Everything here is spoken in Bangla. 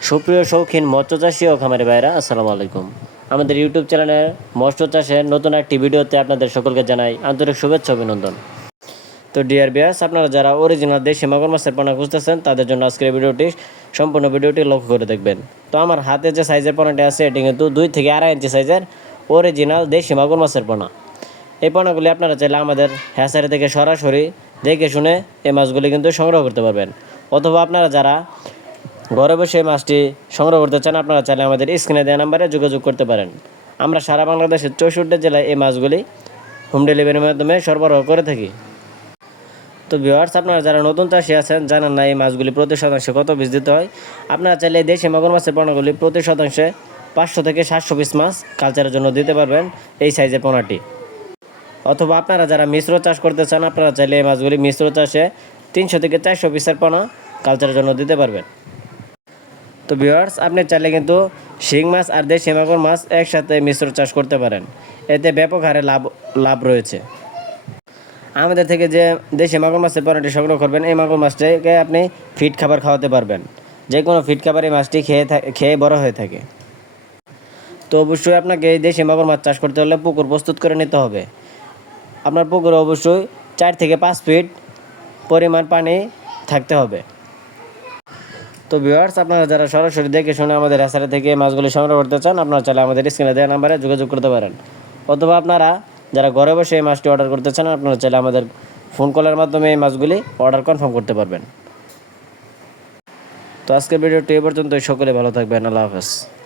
সুপ্রিয় শৌখিন মৎস্য চাষী ও খামারি ভাইরা, আসসালামু আলাইকুম। আমাদের ইউটিউব চ্যানেলের মৎস্য চাষের নতুন একটি ভিডিওতে আপনাদের সকলকে জানাই আন্তরিক শুভেচ্ছা অভিনন্দন। তো ডিয়ার ভিউয়ার্স, আপনারা যারা অরিজিনাল দেশি মাগুর মাছের পোনা খুঁজতেছেন তাদের জন্য আজকের ভিডিওটি সম্পূর্ণ ভিডিওটি লক্ষ্য করে দেখবেন। তো আমার হাতে যে সাইজের পোনাটি আছে এটি কিন্তু 2 থেকে 2.5 ইঞ্চি সাইজের অরিজিনাল দেশি মাগুর মাছের পোনা। এই পোনাগুলি আপনারা চাইলে আমাদের হ্যাচারি থেকে সরাসরি দেখে শুনে এই মাছগুলি কিন্তু সংগ্রহ করতে পারবেন, অথবা আপনারা যারা ঘরে বসে এই মাছটি সংগ্রহ করতে চান আপনারা চাইলে আমাদের স্ক্রিনে দেওয়া নাম্বারে যোগাযোগ করতে পারেন। আমরা সারা বাংলাদেশের 64 জেলায় এই মাছগুলি হোম ডেলিভারির মাধ্যমে সরবরাহ করে থাকি। তো ভিউয়ার্স, আপনারা যারা নতুন চাষি আছেন জানেন না এই মাছগুলি প্রতি শতাংশে কত পিস দিতে হয়, আপনারা চাইলে দেশি মাগুর মাছের পোনাগুলি প্রতি শতাংশে 500 থেকে 700 পিস মাছ কালচারের জন্য দিতে পারবেন এই সাইজের পোনাটি। অথবা আপনারা যারা মিশ্র চাষ করতে চান আপনারা চাইলে এই মাছগুলি মিশ্র চাষে 300 থেকে 400 পিসের পোনা কালচারের জন্য দিতে পারবেন। তো ভিউয়ার্স, আপনি চাইলে কিন্তু শিং মাছ আর দেশি মাগুর মাছ একসাথে মিশ্র চাষ করতে পারেন, এতে ব্যাপক হারে লাভ রয়েছে। আমাদের থেকে যে দেশি মাগুর মাছের পোনাটি সংগ্রহ করবেন এই মাগুর মাছটিকে আপনি ফিড খাবার খাওয়াতে পারবেন, যে কোনো ফিড খাবার এই মাছটি খেয়ে বড় হয়ে থাকে। তো অবশ্যই আপনাকে এই দেশি মাগুর মাছ চাষ করতে হলে পুকুর প্রস্তুত করে নিতে হবে। আপনার পুকুরে অবশ্যই 4 থেকে 5 ফিট পরিমাণ পানি থাকতে হবে। তো ভিউয়ার্স, আপনারা যারা সরাসরি দেখে শুনে আমাদের হ্যাচারি থেকে মাছগুলি সংগ্রহ করতে চান আপনারা চাইলে আমাদের স্ক্রিনে দেওয়া নাম্বারে যোগাযোগ করতে পারেন, অথবা আপনারা যারা ঘরে বসে এই মাছটি অর্ডার করতে চান আপনারা চাইলে আমাদের ফোন কলের মাধ্যমে এই মাছগুলি অর্ডার কনফার্ম করতে পারবেন। তো আজকের ভিডিওটি এ পর্যন্তই। সকলে ভালো থাকবেন। আল্লাহ হাফেজ।